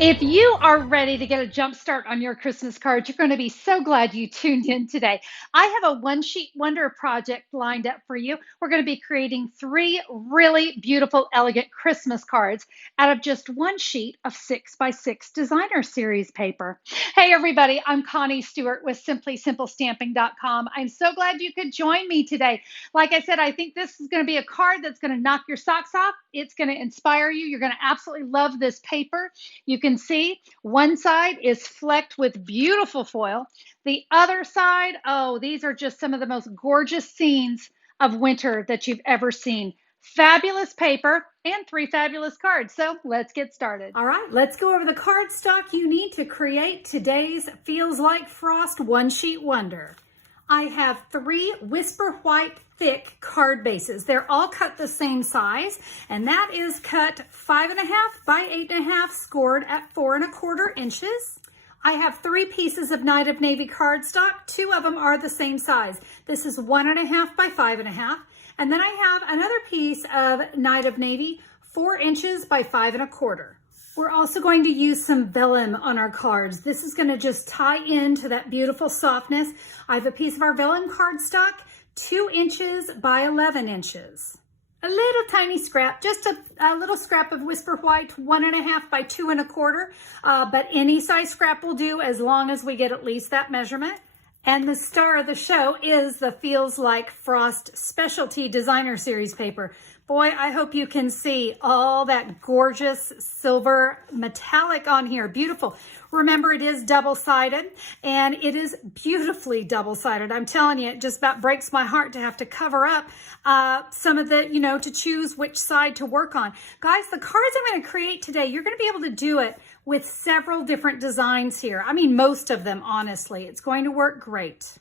If you are ready to get a jump start on your Christmas cards, you're going to be so glad you tuned in today. I have a one sheet wonder project lined up for you. We're going to be creating three really beautiful, elegant Christmas cards out of just one sheet of 6x6 designer series paper. Hey, everybody, I'm Connie Stewart with SimplySimpleStamping.com. I'm so glad you could join me today. Like I said, I think this is going to be a card that's going to knock your socks off. It's going to inspire you. You're going to absolutely love this paper. You can see one side is flecked with beautiful foil. The other side, oh, these are just some of the most gorgeous scenes of winter that you've ever seen. Fabulous paper and three fabulous cards. So let's get started. All right, let's go over the cardstock you need to create today's Feels Like Frost One Sheet Wonder. I have three Whisper White thick card bases. They're all cut the same size, and that is cut 5.5 by 8.5, scored at 4.25 inches. I have three pieces of Night of Navy cardstock. Two of them are the same size. This is 1.5 by 5.5. And then I have another piece of Night of Navy, 4 inches by 5.25. We're also going to use some vellum on our cards. This is going to just tie into that beautiful softness. I have a piece of our vellum cardstock, 2 inches by 11 inches. A little tiny scrap, just a little scrap of Whisper White, 1.5 by 2.25. But any size scrap will do as long as we get at least that measurement. And the star of the show is the Feels Like Frost Specialty Designer Series paper. Boy, I hope you can see all that gorgeous silver metallic on here. Beautiful. Remember, it is double-sided, and it is beautifully double-sided. I'm telling you, it just about breaks my heart to have to cover up some of the, to choose which side to work on. Guys, the cards I'm going to create today, you're going to be able to do it with several different designs here. I mean, most of them, honestly. It's going to work great.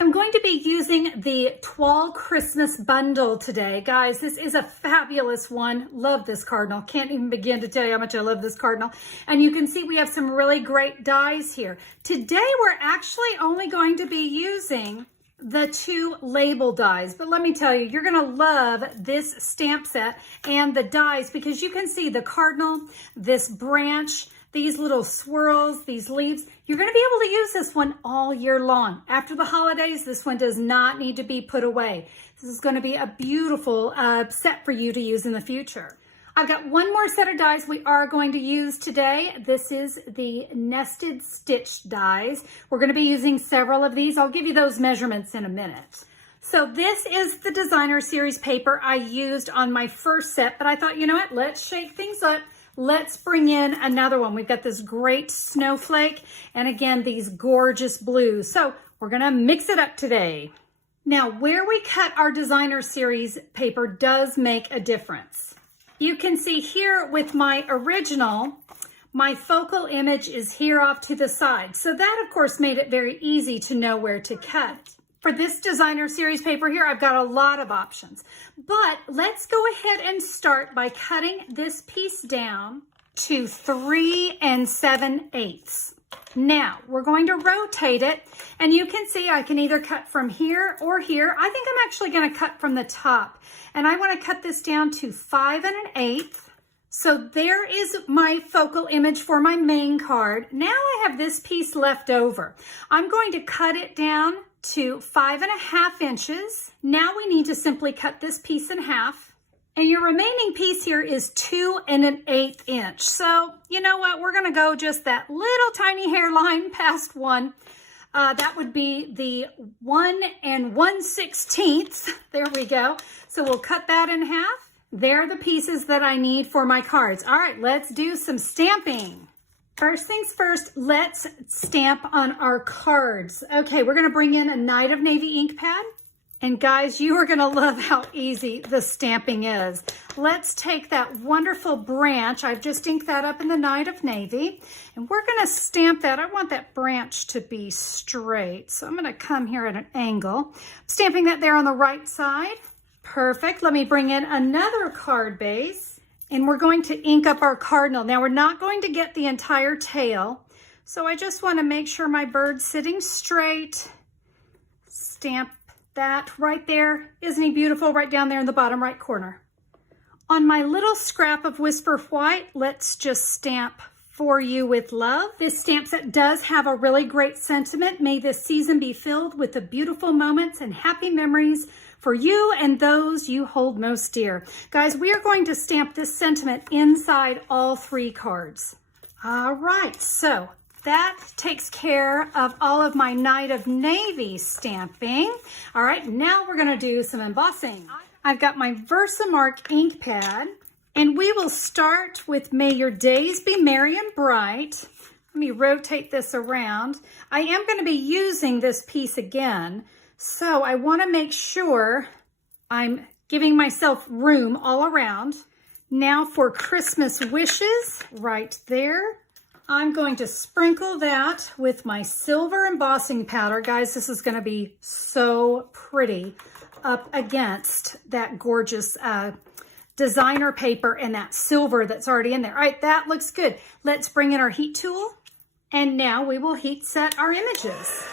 I'm going to be using the Toile Christmas bundle today. Guys, this is a fabulous one. Love this cardinal. Can't even begin to tell you how much I love this cardinal. And you can see we have some really great dies here. Today, we're actually only going to be using the two label dies. But let me tell you, you're going to love this stamp set and the dies because you can see the cardinal, this branch, these little swirls, these leaves. You're going to be able to use this one all year long. After the holidays, this one does not need to be put away. This is going to be a beautiful set for you to use in the future. I've got one more set of dies we are going to use today. This is the nested stitch dies. We're going to be using several of these. I'll give you those measurements in a minute. So this is the designer series paper I used on my first set, but I thought, you know what, let's shake things up. Let's bring in another one. We've got this great snowflake and again, these gorgeous blues. So we're gonna mix it up today. Now, where we cut our designer series paper does make a difference. You can see here with my original, my focal image is here off to the side. So that of course made it very easy to know where to cut. For this designer series paper here, I've got a lot of options, but let's go ahead and start by cutting this piece down to 3 7/8. Now we're going to rotate it, and you can see I can either cut from here or here. I think I'm actually going to cut from the top, and I want to cut this down to 5 1/8. So there is my focal image for my main card. Now I have this piece left over. I'm going to cut it down to 5.5 inches. Now we need to simply cut this piece in half. And your remaining piece here is 2 1/8 inch. So you know what? We're gonna go just that little tiny hairline past one. That would be the 1 1/16. There we go. So we'll cut that in half. They're the pieces that I need for my cards. All right, let's do some stamping. First things first, let's stamp on our cards. Okay, we're gonna bring in a Night of Navy ink pad. And guys, you are gonna love how easy the stamping is. Let's take that wonderful branch. I've just inked that up in the Night of Navy. And we're gonna stamp that. I want that branch to be straight. So I'm gonna come here at an angle. Stamping that there on the right side. Perfect. Let me bring in another card base. And we're going to ink up our cardinal. Now we're not going to get the entire tail. So I just want to make sure my bird's sitting straight. Stamp that right there. Isn't he beautiful? Right down there in the bottom right corner. On my little scrap of Whisper White, let's just stamp For you with love. This stamp set does have a really great sentiment. May this season be filled with the beautiful moments and happy memories for you and those you hold most dear. Guys, we are going to stamp this sentiment inside all 3 cards. All right, so that takes care of all of my Night of Navy stamping. All right, now we're gonna do some embossing. I've got my Versamark ink pad, and we will start with May Your Days Be Merry and Bright. Let me rotate this around. I am gonna be using this piece again, so I wanna make sure I'm giving myself room all around. Now for Christmas Wishes, right there. I'm going to sprinkle that with my silver embossing powder. Guys, this is gonna be so pretty up against that gorgeous designer paper and that silver that's already in there. All right, that looks good. Let's bring in our heat tool, and now we will heat set our images.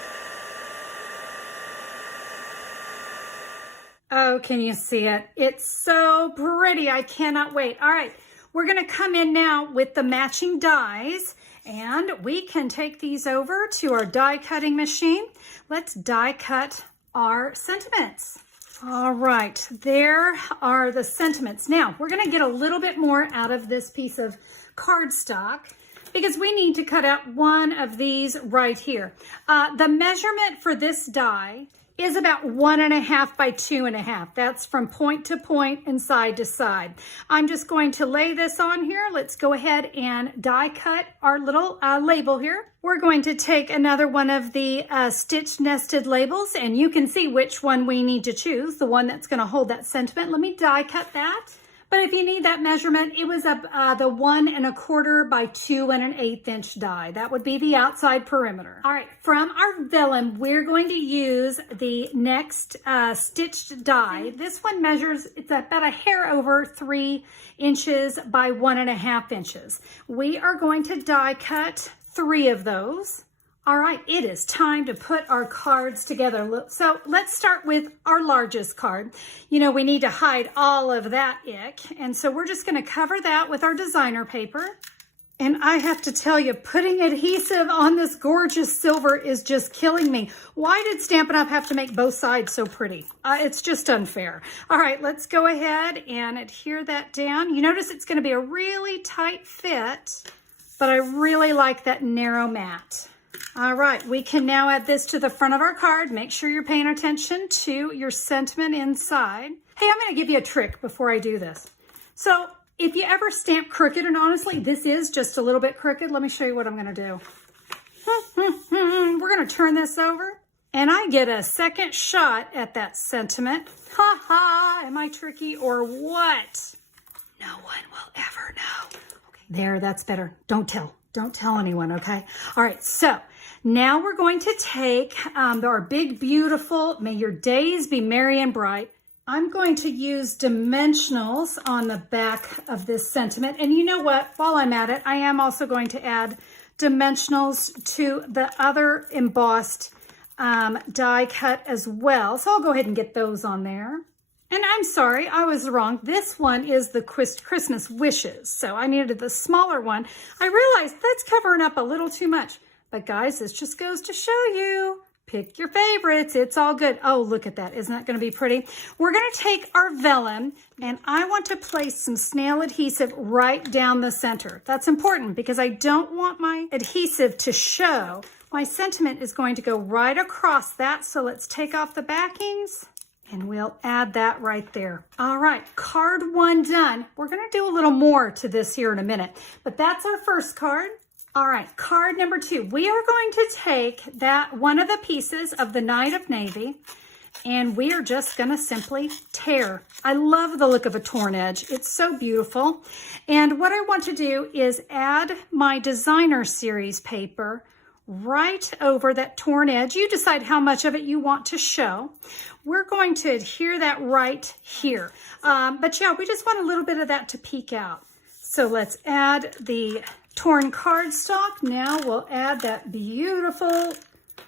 Oh, can you see it? It's so pretty. I cannot wait. All right, we're gonna come in now with the matching dies, and we can take these over to our die cutting machine. Let's die cut our sentiments. All right, there are the sentiments. Now, we're gonna get a little bit more out of this piece of cardstock because we need to cut out one of these right here. The measurement for this die is about 1.5 by 2.5. That's from point to point and side to side. I'm just going to lay this on here. Let's go ahead and die cut our little label here. We're going to take another one of the stitch nested labels, and you can see which one we need to choose, the one that's going to hold that sentiment. Let me die cut that. But if you need that measurement, it was the 1.25 by 2 1/8 inch die. That would be the outside perimeter. All right, from our vellum, we're going to use the next stitched die. This one measures, it's about a hair over 3 inches by 1.5 inches. We are going to die cut 3 of those. All right, it is time to put our cards together. So let's start with our largest card. You know, we need to hide all of that ick. And so we're just gonna cover that with our designer paper. And I have to tell you, putting adhesive on this gorgeous silver is just killing me. Why did Stampin' Up! Have to make both sides so pretty? It's just unfair. All right, let's go ahead and adhere that down. You notice it's gonna be a really tight fit, but I really like that narrow mat. All right, we can now add this to the front of our card. Make sure you're paying attention to your sentiment inside. Hey, I'm gonna give you a trick before I do this. So if you ever stamp crooked, and honestly, this is just a little bit crooked, let me show you what I'm gonna do. We're gonna turn this over, and I get a second shot at that sentiment. Ha ha, am I tricky or what? No one will ever know. Okay, there, that's better. Don't tell anyone, okay? All right, so now we're going to take our big, beautiful, May Your Days Be Merry and Bright. I'm going to use dimensionals on the back of this sentiment. And you know what? While I'm at it, I am also going to add dimensionals to the other embossed die cut as well. So I'll go ahead and get those on there. And I'm sorry, I was wrong. This one is the Christmas Wishes. So I needed the smaller one. I realized that's covering up a little too much. But guys, this just goes to show you, pick your favorites. It's all good. Oh, look at that. Isn't that going to be pretty? We're going to take our vellum, and I want to place some snail adhesive right down the center. That's important because I don't want my adhesive to show. My sentiment is going to go right across that. So let's take off the backings. And we'll add that right there. All right, card 1 done. We're gonna do a little more to this here in a minute, but that's our first card. All right, card number 2. We are going to take that one of the pieces of the Night of Navy, and we are just gonna simply tear. I love the look of a torn edge. It's so beautiful. And what I want to do is add my designer series paper right over that torn edge. You decide how much of it you want to show. We're going to adhere that right here. But yeah, we just want a little bit of that to peek out. So let's add the torn cardstock. Now we'll add that beautiful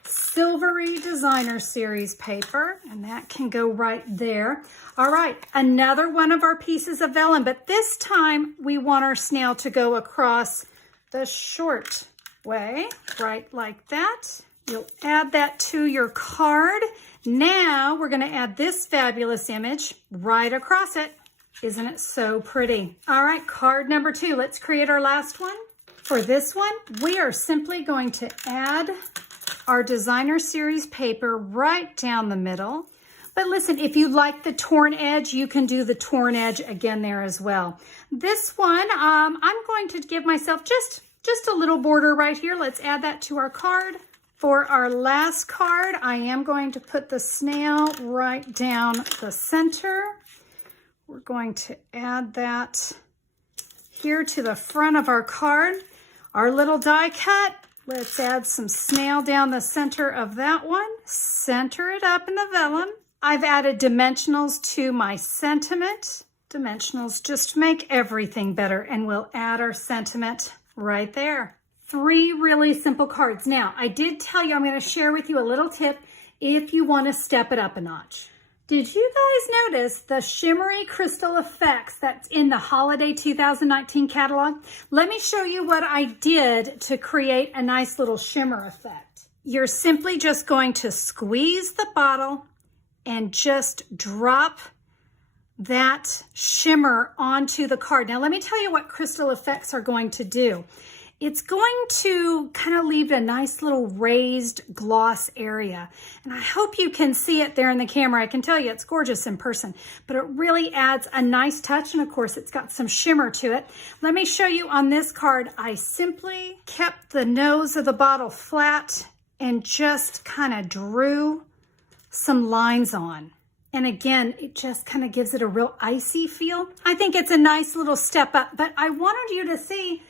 silvery designer series paper, and that can go right there. All right, another one of our pieces of vellum, but this time we want our snail to go across the short way, right like that. You'll add that to your card. Now we're going to add this fabulous image right across it. Isn't it so pretty? All right, card number 2. Let's create our last one. For this one, we are simply going to add our designer series paper right down the middle. But listen, if you like the torn edge, you can do the torn edge again there as well. This one, I'm going to give myself just a little border right here. Let's add that to our card. For our last card, I am going to put the snail right down the center. We're going to add that here to the front of our card. Our little die cut, let's add some snail down the center of that one. Center it up in the vellum. I've added dimensionals to my sentiment. Dimensionals just make everything better, and we'll add our sentiment right there. 3 really simple cards. Now, I did tell you I'm going to share with you a little tip if you want to step it up a notch. Did you guys notice the shimmery crystal effects that's in the Holiday 2019 catalog? Let me show you what I did to create a nice little shimmer effect. You're simply just going to squeeze the bottle and just drop that shimmer onto the card. Now, let me tell you what crystal effects are going to do. It's going to kind of leave a nice little raised gloss area. And I hope you can see it there in the camera. I can tell you it's gorgeous in person, but it really adds a nice touch. And of course, it's got some shimmer to it. Let me show you on this card. I simply kept the nose of the bottle flat and just kind of drew some lines on. And again, it just kind of gives it a real icy feel. I think it's a nice little step up, but I wanted you to see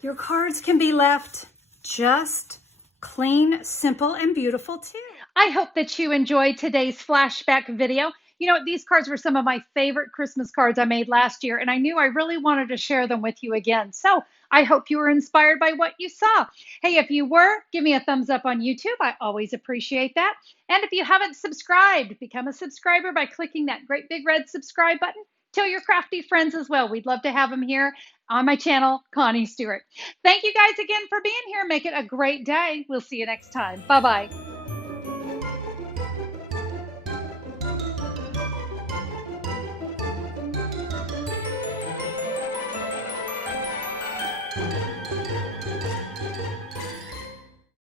your cards can be left just clean, simple, and beautiful too. I hope that you enjoyed today's flashback video. You know, these cards were some of my favorite Christmas cards I made last year, and I knew I really wanted to share them with you again. So I hope you were inspired by what you saw. Hey, if you were, give me a thumbs up on YouTube. I always appreciate that. And if you haven't subscribed, become a subscriber by clicking that great big red subscribe button. Tell your crafty friends as well. We'd love to have them here on my channel, Connie Stewart. Thank you guys again for being here. Make it a great day. We'll see you next time. Bye-bye.